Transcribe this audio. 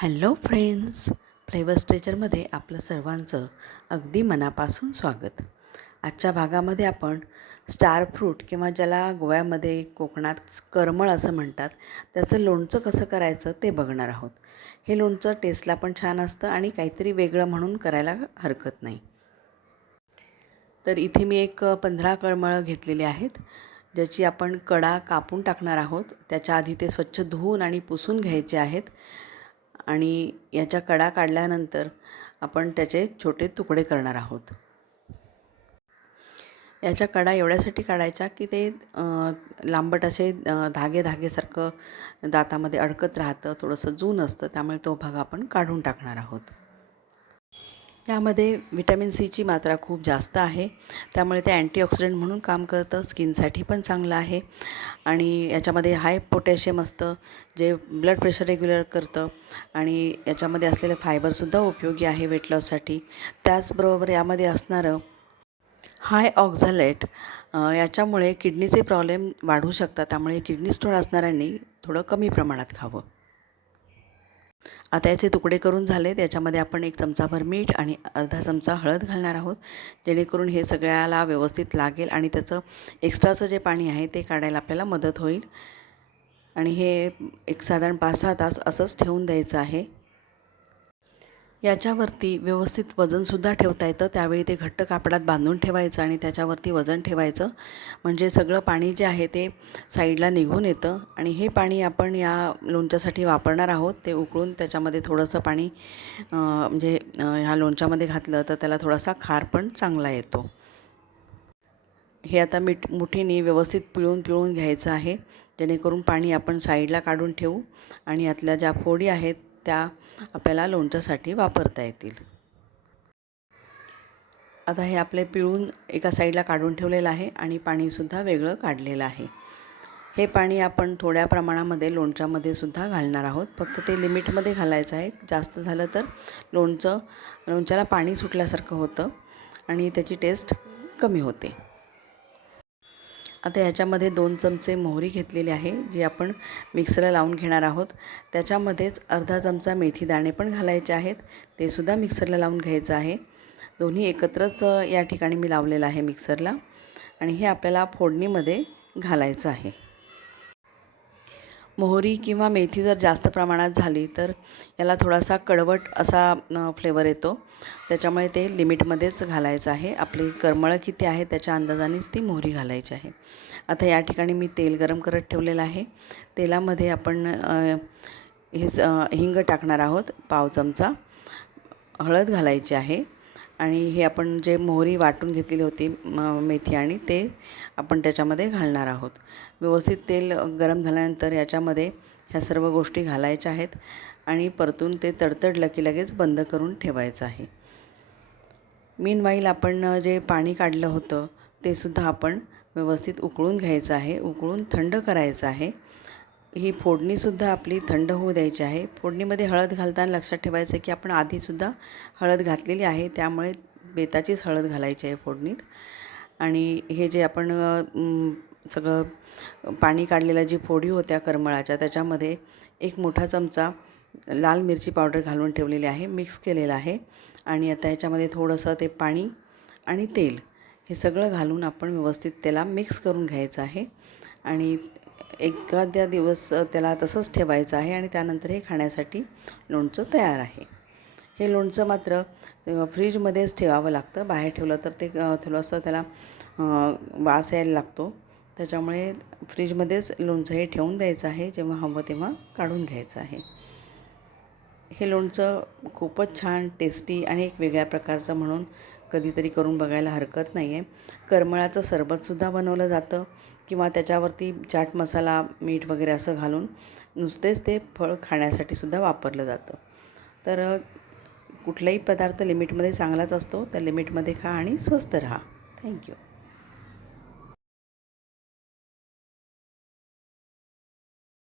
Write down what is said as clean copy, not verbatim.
Hello friends, flavour स्ट्रेचरमध्ये आपलं सर्वांचं अगदी मनापासून स्वागत. आजच्या भागामध्ये आपण स्टार फ्रूट किंवा ज्याला गोव्यामध्ये कोकणात करमळ असं म्हणतात, त्याचं लोणचं कसं करायचं ते बघणार आहोत. हे लोणचं टेस्टला पण छान असतं आणि काहीतरी वेगळं म्हणून करायला हरकत नाही. तर इथे मी एक 15 करमळं घेतलेली आहेत, ज्याची आपण कडा कापून टाकणार आहोत. त्याच्या आधी ते स्वच्छ धुवून आणि पुसून घ्यायचे आहेत आणि याच्या कडा काढल्यानंतर आपण त्याचे छोटे तुकडे करणार आहोत. याच्या कडा एवढ्यासाठी काढायच्या की ते लांबट असे धागेसारखं दातामध्ये अडकत राहतं, थोडंसं जून असतं, त्यामुळे तो भाग आपण काढून टाकणार आहोत. यामध्ये व्हिटॅमिन सीची मात्रा खूप जास्त आहे, त्यामुळे ते अँटीऑक्सिडंट म्हणून काम करतं, स्किनसाठी पण चांगलं आहे. आणि याच्यामध्ये हाय पोटॅशियम असतं, जे ब्लड प्रेशर रेग्युलर करतं आणि याच्यामध्ये असलेलं फायबरसुद्धा उपयोगी आहे वेट लॉससाठी. त्याचबरोबर यामध्ये असणारं हाय ऑक्झॅलेट याच्यामुळे किडनीचे प्रॉब्लेम वाढू शकतात, त्यामुळे किडनी स्टोन असणाऱ्यांनी थोडं कमी प्रमाणात खावं. आता याचे तुकडे करून झाले. त्याच्यामध्ये आपण 1 चमचाभर मीठ आणि अर्धा चमचा हळद घालणार आहोत, जेणेकरून हे सगळ्याला व्यवस्थित लागेल आणि त्याचं एक्स्ट्राचं जे पाणी आहे ते काढायला आपल्याला मदत होईल. आणि हे एक साधारण 5-6 तास असंच ठेवून द्यायचं आहे. याच्यावरती व्यवस्थित वजनसुद्धा ठेवता येतं. त्यावेळी ते घट्ट कापडात बांधून ठेवायचं आणि त्याच्यावरती वजन ठेवायचं, म्हणजे सगळं पाणी जे आहे ते साईडला निघून येतं. आणि हे पाणी आपण या लोणच्यासाठी वापरणार आहोत. ते उकळून त्याच्यामध्ये थोडंसं पाणी ह्या लोणच्यामध्ये घातलं तर त्याला थोडासा खार पण चांगला येतो. हे आता मुठीने व्यवस्थित पिळून घ्यायचं आहे, जेणेकरून पाणी आपण साईडला काढून ठेवू आणि यातल्या ज्या फोडी आहेत त्या आपल्याला लोणच्यासाठी वापरता येतील. आता हे आपले पिळून एका साईडला काढून ठेवलेलं आहे आणि पाणीसुद्धा वेगळं काढलेलं आहे. हे पाणी आपण थोड्या प्रमाणामध्ये लोणच्यामध्ये सुद्धा घालणार आहोत. फक्त ते लिमिटमध्ये घालायचं आहे. जास्त झालं तर लोणच्याला पाणी सुटल्यासारखं होतं आणि त्याची टेस्ट कमी होते. आता ह्याच्यामध्ये 2 चमचे मोहरी घेतलेली आहे, जी आपण मिक्सरला लावून घेणार आहोत. त्याच्यामध्येच अर्धा चमचा मेथी दाणे पण घालायचे आहेत, ते सुद्धा मिक्सरला लावून घ्यायचं आहे. दोन्ही एकत्रच या ठिकाणी मी लावलेलं आहे मिक्सरला आणि हे आपल्याला फोडणीमध्ये घालायचं आहे. मोहरी किंवा मेथी जर जास्त प्रमाणात झाली तर याला थोडासा कडवट असा फ्लेवर येतो, त्याच्यामुळे ते लिमिटमध्येच घालायचं आहे. आपली करमळं किती आहे त्याच्या अंदाजानेच ती मोहरी घालायची आहे. आता या ठिकाणी मी तेल गरम करत ठेवलेलं आहे. तेलामध्ये आपण हिंग टाकणार आहोत, पाव चमचा हळद घालायची आहे आणि हे आपण जे मोहरी वाटून घेतलेली होती मेथी आणि ते आपण त्याच्यामध्ये घालणार आहोत. व्यवस्थित तेल गरम झाल्यानंतर याच्यामध्ये ह्या सर्व गोष्टी घालायच्या आहेत आणि परतून ते तडतडलं की लगेच बंद करून ठेवायचं आहे. मीनवाईल आपण जे पाणी काढलं होतं ते सुद्धा आपण व्यवस्थित उकळून घ्यायचं आहे, उकळून थंड करायचं आहे. ही फोडणीसुद्धा आपली थंड होऊ द्यायची आहे. फोडणीमध्ये हळद घालताना लक्षात ठेवायचं की आपण आधीसुद्धा हळद घातलेली आहे, त्यामुळे बेताचीच हळद घालायची आहे फोडणीत. आणि हे जे आपण सगळं पाणी काढलेल्या जी फोडी होत्या करमळाच्या, त्याच्यामध्ये 1 मोठा चमचा लाल मिरची पावडर घालून ठेवलेली आहे, मिक्स केलेलं आहे. आणि आता याच्यामध्ये थोडंसं ते पाणी आणि तेल हे सगळं घालून आपण व्यवस्थित त्याला मिक्स करून घ्यायचं आहे आणि एखाद्या दिवस त्याला तसंच ठेवायचं आहे आणि त्यानंतर हे खाण्यासाठी लोणचं तयार आहे. हे लोणचं मात्र फ्रीजमध्येच ठेवावं लागतं. बाहेर ठेवलं तर ते थोडंसं त्याला वास यायला लागतो, त्याच्यामुळे फ्रीजमध्येच लोणचं हे ठेवून द्यायचं आहे. जेव्हा हवं तेव्हा काढून घ्यायचं आहे. हे लोणचं खूपच छान, टेस्टी आणि एक वेगळ्या प्रकारचं म्हणून कधीतरी करून बघायला हरकत नाही आहे. करमळाचं सरबतसुद्धा बनवलं जातं किंवा त्याच्यावरती चाट मसाला, मीठ वगैरे असं घालून नुसतेच ते फळ खाण्यासाठी सुद्धा वापरलं जातं. तर कुठलाही पदार्थ लिमिटमध्ये चांगलाच असतो. त्या लिमिटमध्ये खा आणि स्वस्थ राहा. थँक्यू.